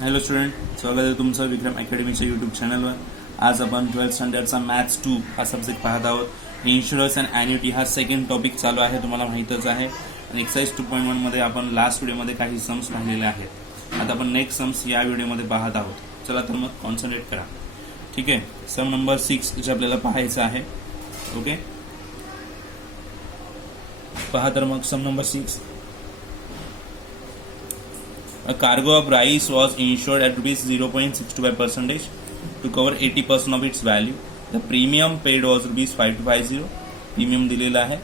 Hello student, स्वागत आहे तुमचं विक्रम अकॅडमीच्या यूट्यूब चॅनलवर. आज आपण 12th स्टँडर्डचा मॅथ्स 2 हा सब्जेक्ट पाहत आहोत. इन्शुरन्स अँड ॲन्युटी हा सेकंड टॉपिक चालू आहे, तुम्हाला माहीतच आहे. आणि एक्सरसाइज 2.1 मध्ये आपण लास्ट व्हिडिओमध्ये काही सम्स पाहिलेले आहेत. आता आपण नेक्स्ट सम्स या व्हिडिओमध्ये पाहत आहोत. चला तर मग कॉन्सन्ट्रेट करा. ठीक आहे, सम नंबर 6 जे आपल्याला पाहायचं आहे. ओके, पहा तर मग सम number 6. A cargo of rice was insured at rupees 0.65% to cover 80% of its value. The premium paid was rupees 5250. Premium दिलेला आहे.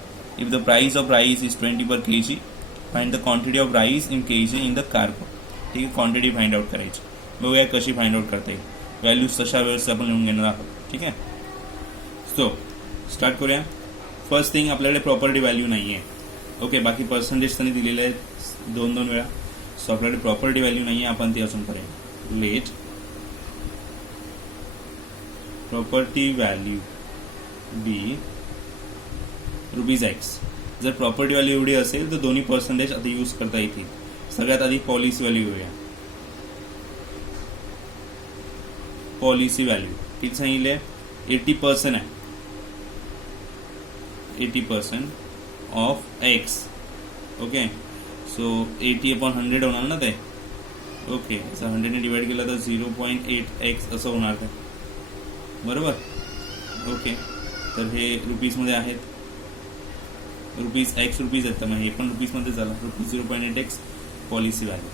If the price of rice is 20 per kg, find the quantity of rice in kg in the cargo. ठीक आहे, quantity find out करायची. बघूया कशी find out करता येईल. Values तशा व्यवस्थित आपण लिहून घेणार आहोत. ठीक आहे, सो स्टार्ट करूया. फर्स्ट थिंग, आपल्याकडे प्रॉपर्टी व्हॅल्यू नाही आहे. ओके, बाकी पर्सेंटेज त्यांनी दिलेले आहेत दोन वेळा. सो आपल्याकडे प्रॉपर्टी व्हॅल्यू नाही आहे, आपण ती अजून करूया. लेट प्रॉपर्टी व्हॅल्यू बी रुपीज एक्स. जर प्रॉपर्टी व्हॅल्यू एवढी असेल तर दोन्ही पर्सेंटेज आता यूज करता येतील. सगळ्यात आधी पॉलिसी व्हॅल्यू घेऊया. पॉलिसी व्हॅल्यू किती सांगितले? 80% आहे. 80% ऑफ एक्स. ओके, सो 80/100 होणार ना ते. ओके, असं 100 ने डिवाइड केलं तर 0.8x असं होणार ते, बरोबर. ओके, तर हे रुपीजमध्ये आहेत. रुपीज एक्स रुपीज आहेत, तर मग हे पण रुपीजमध्ये झालं. Rupees 0.8x policy value.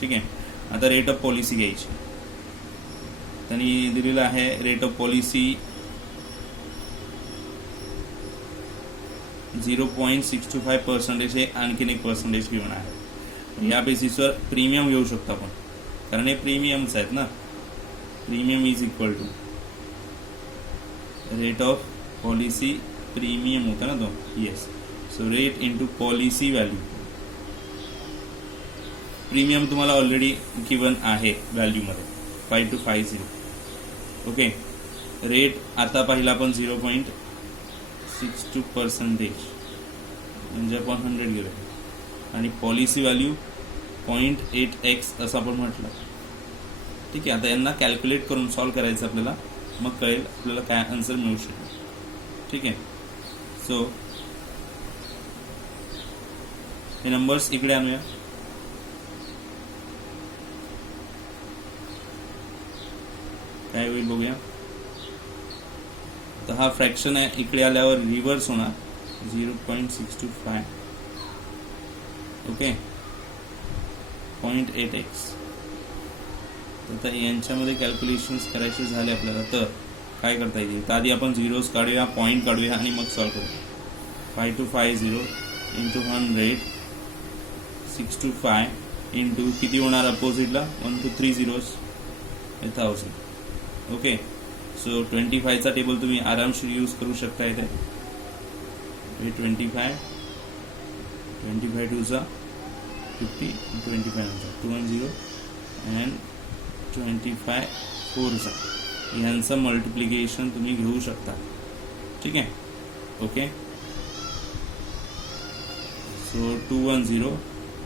ठीक आहे, आता रेट ऑफ पॉलिसी घ्यायची. त्यांनी दिलेलं आहे रेट ऑफ पॉलिसी 0.625% हे आणखीन एक पर्सेंटेज घेऊन आहे. या बेसिसवर प्रीमियम घेऊ शकतो आपण, कारण हे प्रीमियम्स आहेत ना. Premium is equal to rate of policy. Premium होता ना तो, yes. So rate into policy value. Premium तुम्हाला ऑलरेडी गिवन आहे व्हॅल्यूमध्ये 5250. ओके, रेट आता पाहिला आपण 0.62% म्हणजे आपण 100 गेलो. आणि पॉलिसी व्हॅल्यू 0.8x असं आपण म्हटलं. ठीक आहे, आता यांना कॅल्क्युलेट करून सॉल्व्ह करायचं आपल्याला, मग कळेल आपल्याला काय आन्सर मिळू शकेल. ठीक आहे, सो हे नंबर्स इकडे आणूया. काय होईल बघूया. तर हा फ्रॅक्शन आहे, इकडे आल्यावर रिव्हर्स होणार 0.625. Okay, 0.8x. तर यांच्यामध्ये कॅल्क्युलेशन्स करायचे झाले आपल्याला तर काय करता येईल. तर आधी आपण झिरोज काढूया, पॉईंट काढूया आणि मग सॉल्व्ह करूया. 5250 इंटू 100 625 इंटू किती होणार अपोजिटला 1 2 3 zeros 1000. ओके, सो 25चा टेबल तुम्ही आरामशीर यूज करू शकता इथे. 25 2 50 25 210 अँड 25 4 यांचं मल्टिप्लिकेशन तुम्ही घेऊ शकता. ठीक आहे, okay. So 210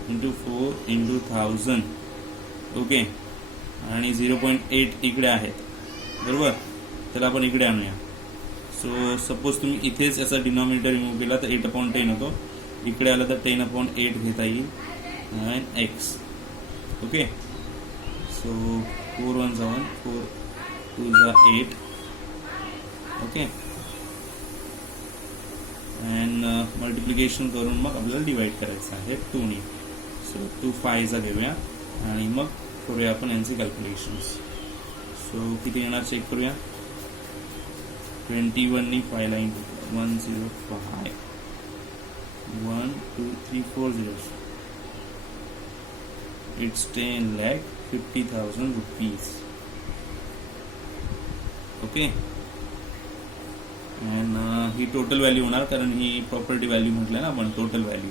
into 4 into 1000. Okay, आणि 0.8 इकडे आहेत, बरोबर. त्याला आपण इकडे आणूया. सो सपोज तुम्ही इथेच याचा डिनॉमिनेटर रिमूव्ह केला तर 8/10 होतो. इकडे आलं तर 10/8 घेता येईल आणि x. Okay, so 4 1 7 4 2 8. Okay, and multiplication करून मग आपल्याला डिवाइड करायचं आहे 2 ने. सो 2 5 घेऊया आणि मग करूया आपण यांचे कॅल्क्युलेशन्स. सो किती येणार चेक करूया. 21 नी 5 line 105 1 2 3 4 zeros. It's 10,50,000 rupees. Okay, and he total value होणार, कारण ही प्रॉपर्टी व्हॅल्यू म्हटलं ना आपण, total value.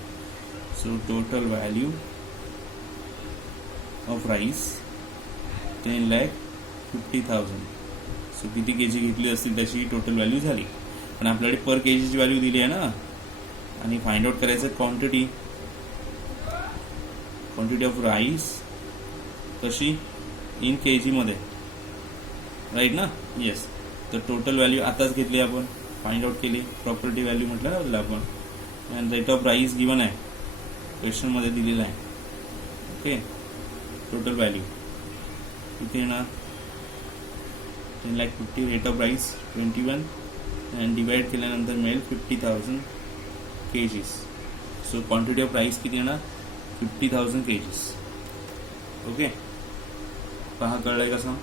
So total value of rice 10,50,000. So किती केजी घेतली असतील त्याची टोटल व्हॅल्यू झाली. पण आपल्याकडे पर केजीची व्हॅल्यू दिली आहे ना, आणि फाइंड आउट करायचं क्वांटिटी. क्वांटिटी ऑफ राईस कशी इन केजी मध्ये, राईट ना? येस. तर टोटल व्हॅल्यू आताच घेतली आपण, फाइंड आउट केली. प्रॉपर्टी व्हॅल्यू म्हटलं ना त्याला आपण. And rate of rice given आहे, क्वेश्चन मध्ये दिलेला आहे. ओके, टोटल व्हॅल्यू किती येणार? 10,50,000. Rate of rice 21 and divide केल्यानंतर मिळेल 50,000 kgs. So quantity of rice किती येणार? 50,000 केजीस. ओके, पहा कळलंय का सम?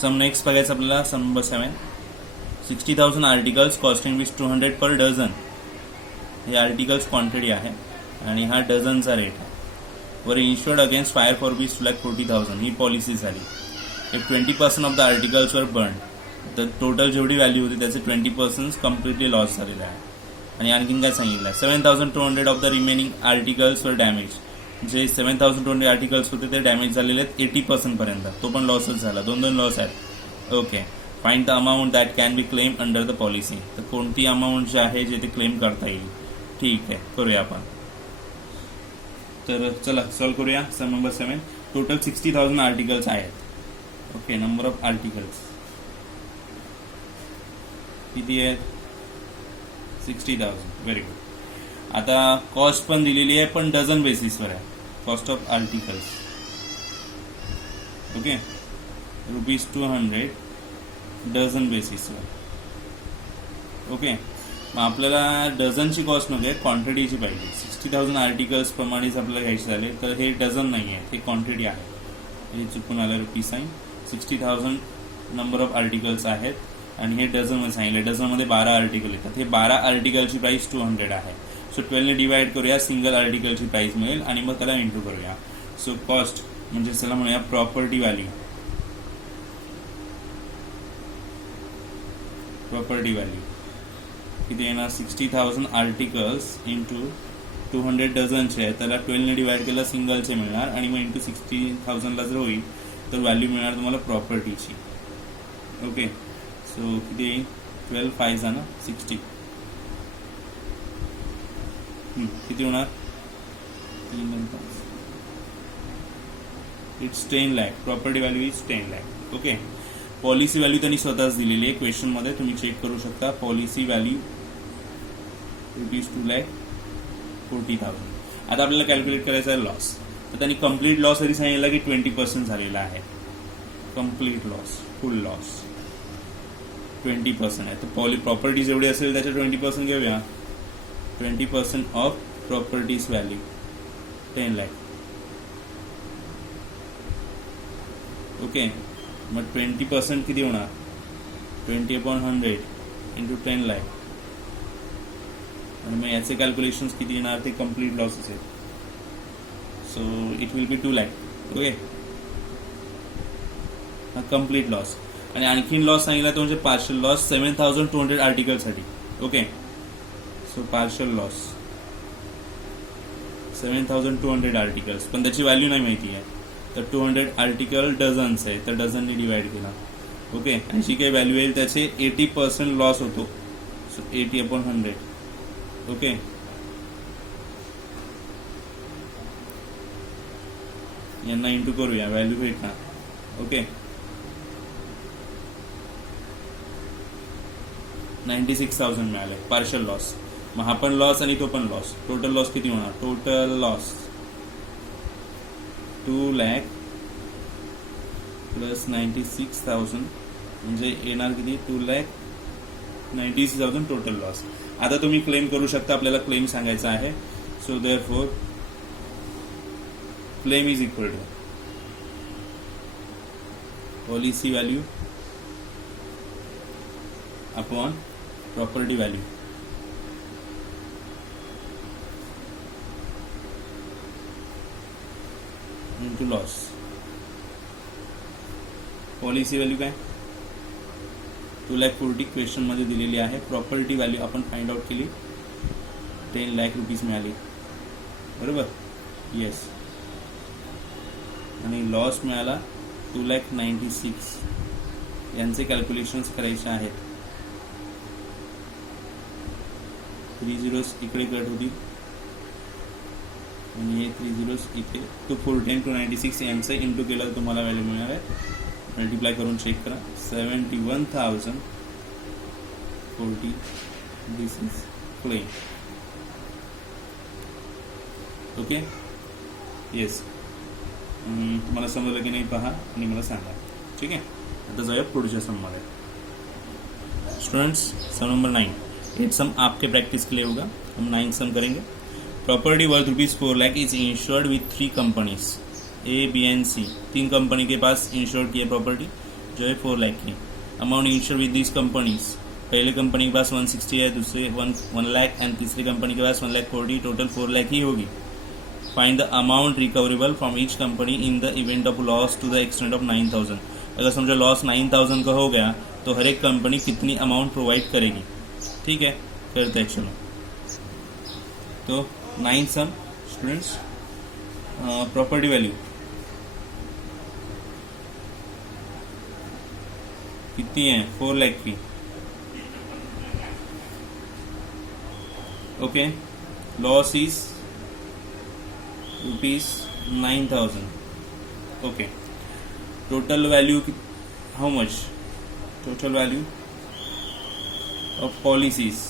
सम नेक्स्ट बघायचं आपल्याला. Sum number 7. 60,000 articles costing with 200 per dozen. हे आर्टिकल्स क्वांटिटी आहे आणि हा डझनचा रेट आहे. Were insured against fire for rupees 2,40,000. ही पॉलिसी झाली. If 20% of the articles were burn, तर टोटल जेवढी व्हॅल्यू होती त्याचे 20% कम्प्लिटली लॉस झालेला आहे. आणि आणखीन काय सांगितलं? 7,200 ऑफ द रिमेनिंग आर्टिकल्स वर डॅमेज. जे 7,200 आर्टिकल्स होते ते डॅमेज झालेले आहेत 80% पर्यंत. तो पण लॉसच झाला. दोन लॉस आहेत. Okay, find the amount that can be claim under the policy. तर कोणती अमाऊंट जी आहे जे ते क्लेम करता येईल. ठीक आहे, करूया आपण. तर चला सॉल्व करूया. सम नंबर 7. टोटल 60,000 आर्टिकल्स आहेत. ओके, नंबर ऑफ आर्टिकल्स किती आहेत? 60,000. Very good. आता कॉस्ट पण दिलेली आहे, पण डझन बेसिसवर आहे. Cost of articles. Okay, ₹200 dozen बेसिसवर. ओके, मग आपल्याला डझनची कॉस्ट नको आहे, क्वांटिटीची पाहिजे. 60,000 आर्टिकल्स प्रमाणेच आपल्याला घ्यायचे झाले, तर हे डझन नाही आहे, हे क्वांटिटी आहे. हे चुकून आलं ₹. 60,000 नंबर ऑफ आर्टिकल्स आहेत आणि हे डझनमध्ये सांगितलं. डझनमध्ये 12 आर्टिकल येतात. हे 12 आर्टिकलची प्राइस 200 आहे. सो 12 ने डिवाइड करूया, सिंगल आर्टिकलची प्राइस मिळेल आणि मग त्याला इंटू करूया. सो कॉस्ट म्हणजे त्याला म्हणूया प्रॉपर्टी व्हॅल्यू. प्रॉपर्टी व्हॅल्यू किती येणार? 60,000 आर्टिकल्स इंटू 200 डझनचे आहे, त्याला 12 ने डिवाइड केलं, सिंगलचे मिळणार आणि मग इंटू 60,000 जर होईल तर व्हॅल्यू मिळणार तुम्हाला प्रॉपर्टीची. ओके, सो किती येईल? 12 5 ना 60. किती होणार? 3 5. It's 10 lakh. Property value is 10 lakh. Okay, policy value त्यांनी स्वतःच दिलेली आहे क्वेश्चन मध्ये, तुम्ही चेक करू शकता. Policy value ₹2,40,000. आता आपल्याला कॅल्क्युलेट करायचा आहे लॉस. तर त्यांनी कम्प्लीट लॉस जरी सांगितलं की 20% झालेला आहे. कम्प्लीट लॉस, फुल लॉस 20% आहे. तर प्रॉपर्टी जेवढी असेल त्याच्या 20% घेऊया. 20% of properties value 10 lakh. Okay, मग 20% किती होणार? 20/100 इंटू 10 लाख. आणि मग याचे कॅल्क्युलेशन किती येणार? ते कम्प्लीट लॉस असेल. So it will be 2 lakh. Okay, हा कम्प्लीट लॉस. आणि आणखीन लॉस सांगितला तो म्हणजे पार्शल लॉस 7,200 आर्टिकलसाठी. Okay, so partial loss 7,200 articles, पण त्याची व्हॅल्यू नाही माहिती आहे. तर 200 आर्टिकल डझन्स आहे, तर डझनने डिवाइड केला. ओके, आणि जी काही व्हॅल्यू येईल त्याचे 80% लॉस होतो. सो 80/100. ओके, यांना इंटू करूया, व्हॅल्यू भेटणार. ओके, 96,000 मिळाले पार्शल लॉस. मग हा पण लॉस आणि तो पण लॉस. टोटल लॉस किती होणार? टोटल लॉस 2 लाख प्लस 96,000 म्हणजे येणार किती? 2,96,000 टोटल लॉस. आता तुम्ही क्लेम करू शकता. आपल्याला क्लेम सांगायचा आहे. So therefore claim is equal to policy value upon property value into loss. Policy value काय? 2,40,000 क्वेश्चन मध्ये दिलेली आहे. प्रॉपर्टी व्हॅल्यू आपण फाइंड आउट केली, 10 लाख रुपीज मिळाली. बरोबर? येस. आणि लॉस मिळाला 2,96,000. यांचे कॅल्क्युलेशन्स करायचे आहेत. 3 zeros इकडे कट होतील. आणि हे 3 झिरोज इथे 240 to 96 यांचं इंटू केलं तर तुम्हाला व्हॅल्यू मिळणार आहे. मल्टिप्लाय करून चेक करा. 71,040. दिस इज क्लेम. Okay, yes. तुम्हाला समजलं की नाही पहा आणि मला सांगा. ठीक आहे, आता जाऊया पुढच्या सममध्ये. स्टूडेंट्स, सम नंबर 9. 8 सम आपके प्रैक्टिस के लिए होगा. हम 9 सम करेंगे. Property worth ₹4 lakh is insured with 3 companies A, B and C. 3 company के पास इंश्योर्ड की है प्रॉपर्टी जो है 4 लाख की. Amount insured with this companies, पहले कंपनी के पास 160 है, दूसरे 1 लाख एंड तीसरी कंपनी के पास 1,40,000. टोटल 4 लाख ही होगी. Find the amount recoverable from each company in the event of loss to the extent of 9,000. अगर समझो लॉस 9,000 का हो गया तो हर एक कंपनी कितनी अमाउंट प्रोवाइड करेगी. ठीक है, करते हैं. चलो, तो 9 सम स्टूडेंट्स. प्रॉपर्टी वैल्यू कितनी है? 4 लाख की. Okay, loss is ₹9,000. Okay, total value how much? Total value of policies.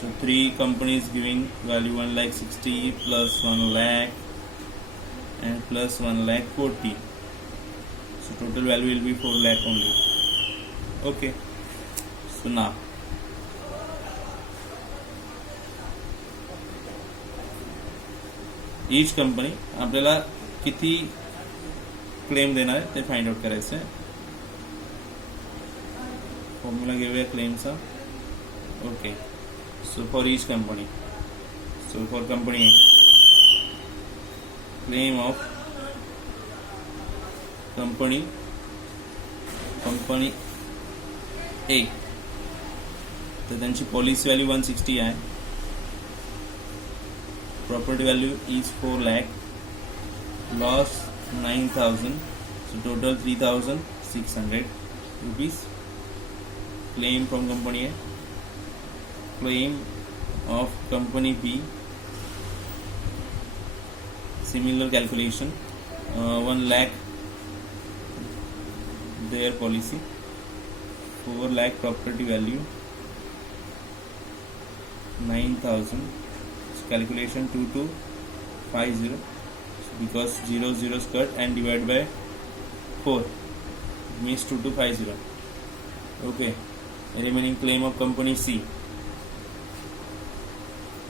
So 3 companies giving value 1,60,000 plus 1 lakh and plus 1,40,000. So total value will be 4 lakh only. Okay, so now each company आपल्याला किती claim देणार आहे ते find out करायचं आहे. Formula घेऊया क्लेमचा. Okay, so for each company, so for company claim of company A, तर त्यांची पॉलिसी व्हॅल्यू 160 आहे. Property value is 4 lakh. Loss 9,000. So total 3,600 rupees. Claim from company A. Claim of company B. Similar calculation. 1 lakh their policy. 4 lakh property value. 9,000. Calculation 2250. Because 0 cut and divide by 4 means 2250. Okay, remaining claim of company C.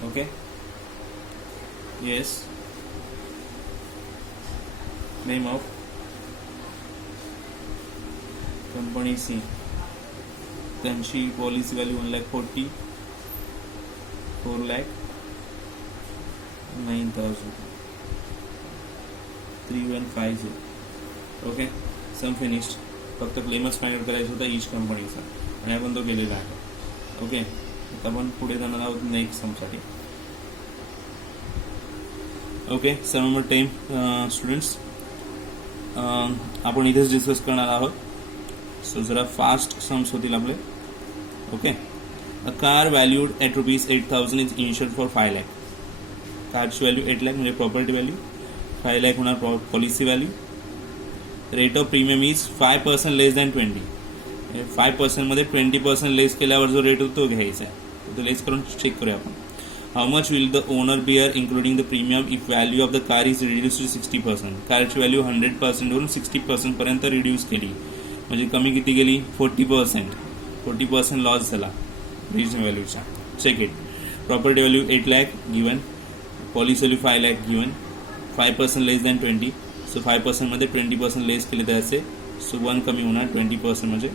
Okay, yes, claim of company C. त्यांची policy value 1,40,000. 4 lakh 9,000. 3150. Okay, सम finished. फक्त क्लेमच find out करायचं होता each कंपनीचा आणि आपण तो केलेला आहे. ओके, आता आपण पुढे जाणार आहोत नेक्स्ट समसाठी. ओके, सम नंबर 10 स्टुडंट्स. आपण इथेच डिस्कस करणार आहोत. सो जरा फास्ट सम्स होतील आपले. Okay, a car valued at ₹8,000 is insured for 5 lakh. कारची व्हॅल्यू 8 लाख म्हणजे प्रॉपर्टी व्हॅल्यू 5 लाख होणार policy value. Rate of premium is 5% less than 20. 5% मध्ये 20% लेस केल्यावर जो रेट होतो तो घ्यायचा आहे. तो लेस करून चेक करूया आपण. How much will the owner bear including the premium if value of the car is reduce to 60%. कारची व्हॅल्यू 100% वरून 60% पर्यंत रिड्यूस केली, म्हणजे कमी किती गेली? 40% लॉस झाला रिजन व्हॅल्यूचा. Check it. Property value 8 lakh given, policy value 5 lakh given, 5% less than 20. So 5% मध्ये 20% लेस केले त्याचे, सो 1 कमी होणार 20% म्हणजे,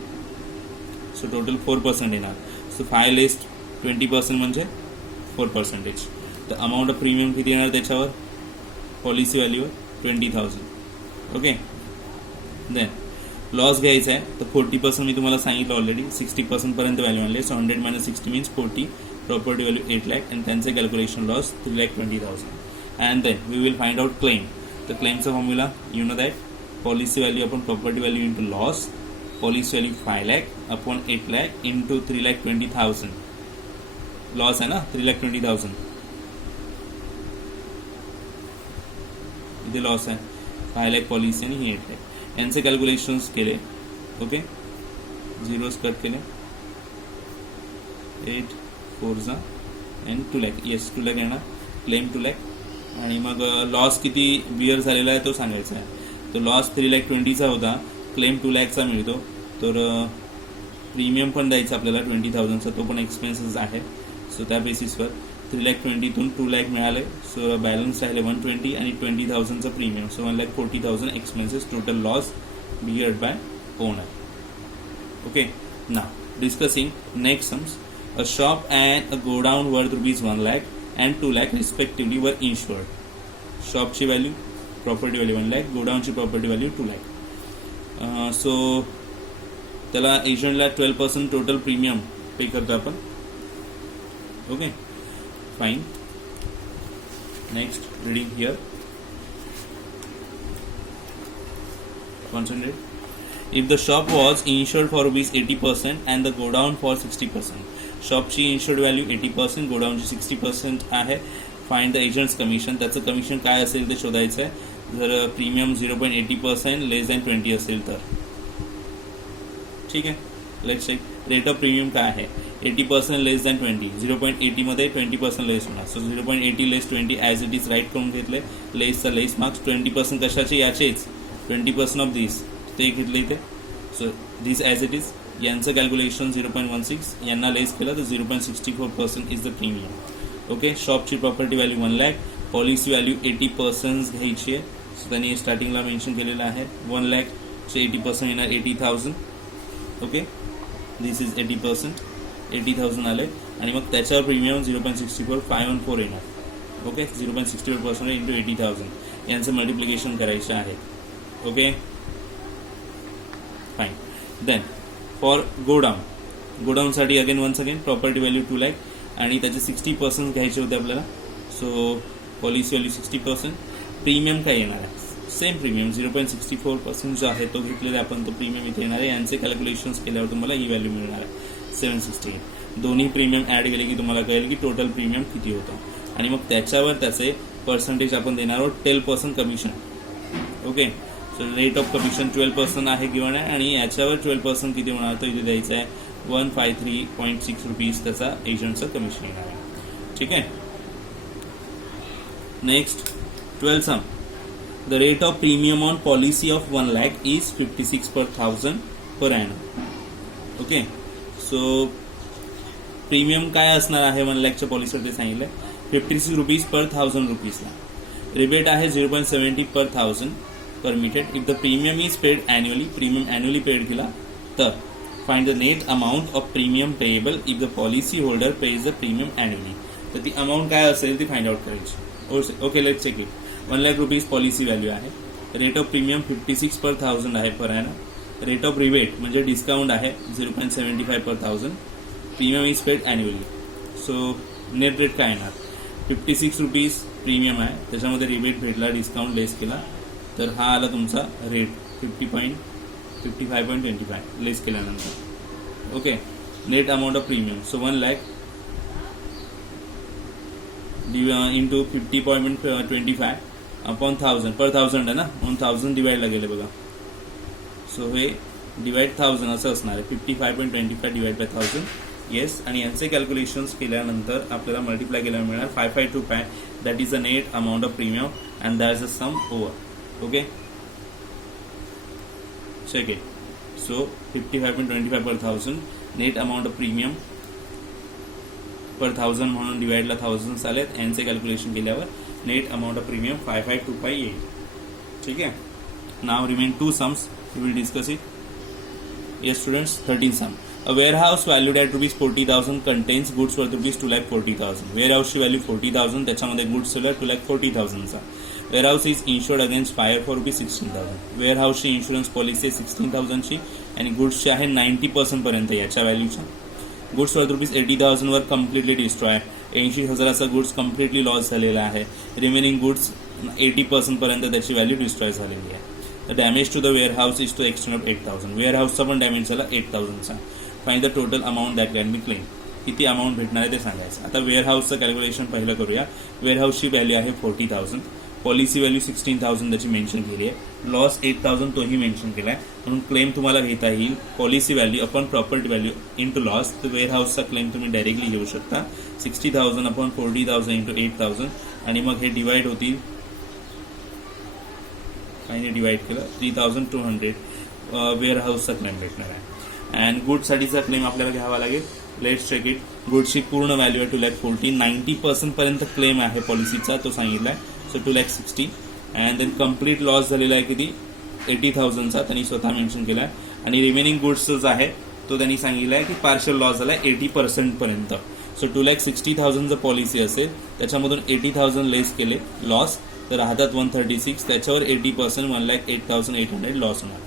सो टोटल 4% येणार. सो 5 लेस 20% म्हणजे 4%. तर अमाऊंट ऑफ प्रीमियम किती येणार त्याच्यावर? पॉलिसी व्हॅल्यूवर 20,000. ओके, देन लॉस घ्यायचा आहे तर 40% मी तुम्हाला सांगितलं ऑलरेडी, 60% पर्यंत व्हॅल्यू आणले. So 100 - 60 means 40. Property value 8 lakh आणि त्यांचे calculation loss 3,20,000. And then we will find out claim. तर क्लेमचा formula you know that, policy value upon property value into loss. Policy value 5 lakh upon 8 lakh into 3,20,000. Loss आहे ना 3,20,000. इथे loss आहे, 5 lakh policy आणि ही 8 लाख. यांचे कॅल्क्युलेशन्स केले. ओके, झिरोज कट केले, 8 4 अँड 2 लाख. येस 2 लाख येणार, क्लेम 2 लाख. आणि मग लॉस किती बिअर झालेला आहे तो सांगायचा आहे. तो लॉस 3,20,000चा होता, क्लेम 2 लाखचा मिळतो. तर प्रीमियम पण द्यायचा आपल्याला 20,000चा, तो पण एक्सपेन्सेस आहे. सो त्या बेसिसवर 3,20,000तून 2 लाख मिळाले. सो बॅलन्स राहिले 120 आणि 20,000चा premium. So 1,40,000 expenses, total loss beared by owner. Okay, now discussing next sums. A shop and a godown worth rupees 1 lakh and 2 lakh respectively were insured. शॉपची व्हॅल्यू, प्रॉपर्टी व्हॅल्यू 1 lakh, गोडाऊनची property value 2 lakh. So त्याला एजंटला 12% total premium pay करतो आपण. Okay, fine. Next reading here, concentrate. If the shop was insured for rupees 80% and the godown for 60%. शॉपची इन्शुर्ड value 80%, गोडाऊनची 60% आहे. Find the agents commission. त्याचं commission काय असेल ते शोधायचं आहे. जर प्रीमियम 0.80% लेस दॅन 20 असेल तर ठीक आहे. Let's check. Rate of premium काय आहे. 80% लेस दॅन 20, 0.80 मध्ये 20% लेस होणार. So 0.80 less 20 as it is write करून घेतले. लेसचा लेस मार्क्स. 20% कशाचे, याचेच 20% ऑफ दिस ते घेतले इथे. So this as it is. यांचं कॅल्क्युलेशन 0.16, यांना लेस केलं तर 0.64% इज द प्रीमियम. ओके, शॉपची property value 1 lakh, policy value 80% घ्यायची आहे. सो त्यांनी स्टार्टिंगला मेन्शन केलेलं आहे. 1 lakhचे 80% येणार 80,000. ओके, दिस इज 80%, 80,000 आले. आणि मग त्याच्यावर प्रीमियम 0.64 514 येणार. ओके, 0.64% इंटू 80,000 यांचं मल्टिप्लिकेशन करायचं आहे. Okay, fine. Then for godown, गोडाऊनसाठी again once again property value 2 lakh आणि त्याचे 60% घ्यायचे होते आपल्याला. So policy value 60%. प्रीमियम काय येणार आहे, सेम प्रीमियम 0.64% जो आहे तो घेतलेला आपण, तो प्रीमियम इथे येणार आहे. यांचे कॅल्क्युलेशन्स केल्यावर तुम्हाला ही व्हॅल्यू मिळणार आहे 768. दोन्ही प्रीमियम ॲड केले की तुम्हाला कळेल की टोटल प्रीमियम किती होतं. आणि मग त्याच्यावर त्याचे पर्सेंटेज आपण देणार आहोत 12% commission. Okay, so rate of commission 12% आहे गिवन आहे. आणि याच्यावर 12% किती होणार तो इथे द्यायचं आहे 153.6 रुपीज त्याचा एजंटचं कमिशन येणार आहे. ठीक आहे. Next 12 sum. The rate of premium on policy of 1 lakh इज 56 per 1000 per annum. Okay, so premium काय असणार आहे 1 lakhच्या पॉलिसीवर ते सांगितलंय 56 रुपीज पर 1000 रुपीजला. रिबेट आहे 0.70 per 1000 permitted if the premium is paid annually. Premium annually paid केला तर find the net amount of premium payable if the policy holder pays the premium annually. तर ती अमाऊंट काय असेल ती फाइंड आउट करायची. Okay, let's check it. 1 lakh rupees policy value आहे. Rate of premium 56 per 1000 आहे per annum. Rate of rebate म्हणजे discount आहे 0.75 per 1000. Premium is paid annually. So net rate काय येणार 56 रुपीज प्रीमियम आहे, त्याच्यामध्ये रिबेट भेटला, डिस्काउंट लेस केला, तर हा आला तुमचा रेट 55.25 लेस केल्यानंतर. Okay, net amount of premium. So 1 lakh into 50.25 upon 1000 पर 1000 आहे ना, म्हणून 1000 डिवाइडला गेले बघा. सो हे डिवाइड 1000 असं असणार आहे. 55.25 डिवाइड बाय 1000. येस, आणि यांचे कॅल्क्युलेशन्स केल्यानंतर आपल्याला मल्टिप्लाय केल्यावर मिळणार 5525. That is the net amount of premium and that is the sum over. Okay, check it. So 55.25 per 1000 net amount of premium per 1000 म्हणून डिवाइडला 1000 आलेत. यांचे कॅल्क्युलेशन केल्यावर नेट अमाऊंट ऑफ प्रीमियम 5525 येईल. ठीक आहे. Now remain 2 sums, we will discuss it. Yes students, 13 sum. A warehouse valued at rupees 40,000 contains goods worth rupees 2,40,000. Warehouse value 40,000, त्याच्यामध्ये goods seller 2,40,000 चा. Warehouse is insured against fire for rupees 16,000. Warehouse ची insurance policy आहे 16,000 ची आणि goods ची आहे 90% पर्यंत याच्या व्हॅल्यूच्या. Goods worth rupees 80,000 were completely destroy. 80,000चा गुड्स कम्प्लिटली लॉस झालेला आहे. रिमेनिंग गुड्स 80% पर्यंत त्याची व्हॅल्यू डिस्ट्रॉय झालेली आहे. The damage to the warehouse is to extend of 8,000. वेअरहाऊसचा पण डॅमेज झाला 8,000चा. Find the total amount that can be claim. किती अमाऊंट भेटणार आहे ते सांगायचं. आता वेअरहाऊसचं कॅल्क्युलेशन पहिलं करूया. वेअरहाऊसची व्हॅल्यू आहे 40,000. पॉलिसी व्हॅल्यू 16,000 त्याची मेन्शन केली आहे, लॉस 8,000 तोही मेन्शन केला आहे. म्हणून क्लेम तुम्हाला घेता येईल policy value upon property value into loss. तर वेअर हाऊसचा क्लेम तुम्ही डायरेक्टली घेऊ शकता 60,000 अपॉन 40,000 इंटू 8,000 आणि मग हे डिवाइड होतील, आणि डिवाइड केलं 3,200 वेअर हाऊसचा क्लेम भेटणार आहे. अँड गुडसाठीचा क्लेम आपल्याला घ्यावा लागेल. Let's check it. गुडची पूर्ण व्हॅल्यू आहे 2,40,000, 90% पर्यंत क्लेम आहे पॉलिसीचा, तो सांगितला आहे. So 2,60,000 and then complete loss झालेला आहे किती 80,000चा त्यांनी स्वतः मेन्शन केला आहे. आणि रिमेनिंग गुड्सचा आहे तो त्यांनी सांगितलं आहे की पार्शल लॉस झाला आहे 80% पर्यंत. सो 2,60,000 जर पॉलिसी असेल त्याच्यामधून 80,000 लेस केले लॉस तर राहतात 136, त्याच्यावर 80% 1,08,800 लॉस होणार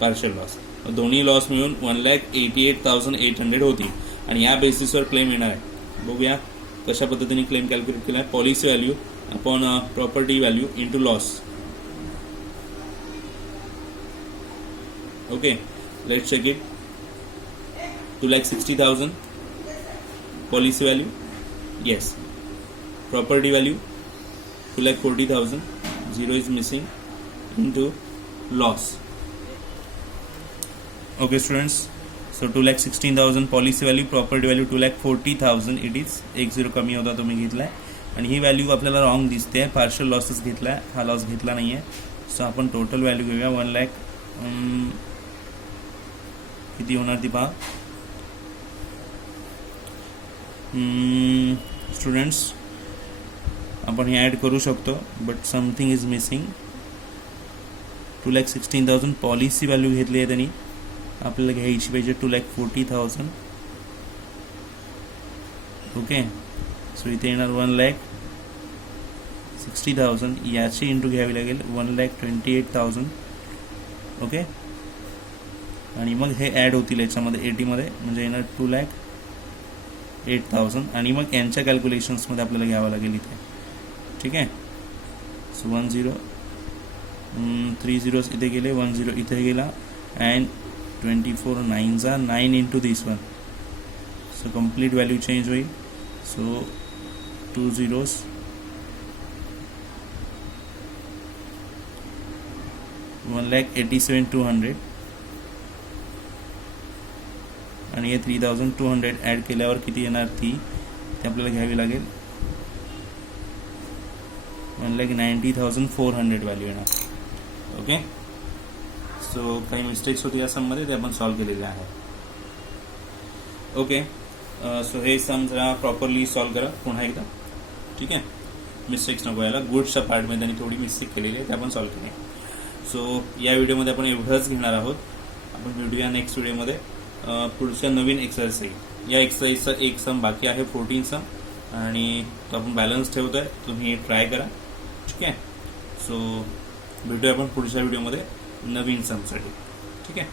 पार्शल लॉस. दोन्ही लॉस मिळून 1,88,800 होतील आणि या बेसिसवर क्लेम येणार आहे. बघूया कशा पद्धतीने क्लेम कॅल्क्युलेट केला आहे. Policy value upon property value into loss. Okay, let's check it. 2,60,000 policy value, yes. Property value 2,40,000, 0 is missing, into loss. Okay students, so 2,16,000 policy value, property value 2,40,000 it is. 1 कमी होता तुम्ही घेतलाय आणि ही value आपल्याला wrong दिसते, partial लॉसच घेतलाय, हा loss घेतला नाहीये. सो आपण टोटल व्हॅल्यू घेऊया 1 लाख. किती होणार ती पहा स्टुडंट्स. आपण हे ॲड करू शकतो but something is missing. 2,16,000 policy value घेतली आहे त्यांनी, आपल्याला घ्यायची पाहिजे 2,40,000. ओके, सो इथे येणार 1,60,000, याची इंटू घ्यावी लागेल 1,28,000. ओके, आणि मग हे ॲड होतील याच्यामध्ये 80मध्ये, म्हणजे येणार 2,08,000 आणि मग यांच्या कॅल्क्युलेशन्समध्ये आपल्याला घ्यावं लागेल इथे. ठीक आहे, सो 10 3 zeros इथे गेले, 10 इथे गेला and 24 9s 9 into this one. So complete value change होईल. सो 2 zeros, 1,87,200 आणि हे 3,200 ॲड केल्यावर किती येणार ती ते आपल्याला घ्यावी लागेल 1,90,400 व्हॅल्यू येणार. ओके, सो काही मिस्टेक्स होती या सममध्ये, ते आपण सॉल्व्ह केलेले आहे. ओके, सो हे सम जरा प्रॉपरली सॉल्व्ह करा पुन्हा एकदा. ठीक आहे, मिस्टेक्स नको यायला. गुड्सच्या पार्टमध्ये त्यांनी थोडी मिस्टेक केलेली आहे, ते आपण सॉल्व्ह केली. सो या व्हिडिओमध्ये आपण एवढंच घेणार आहोत. आपण भेटूया नेक्स्ट व्हिडिओमध्ये पुढच्या नवीन एक्सरसाइज. या एक्सरसाइजचा एक सम बाकी आहे 14 सम आणि तो आपण बॅलन्स ठेवतो आहे, तुम्ही ट्राय करा. ठीक आहे, सो भेटूया आपण पुढच्या व्हिडिओमध्ये नवीन समसाठी. ठीक आहे.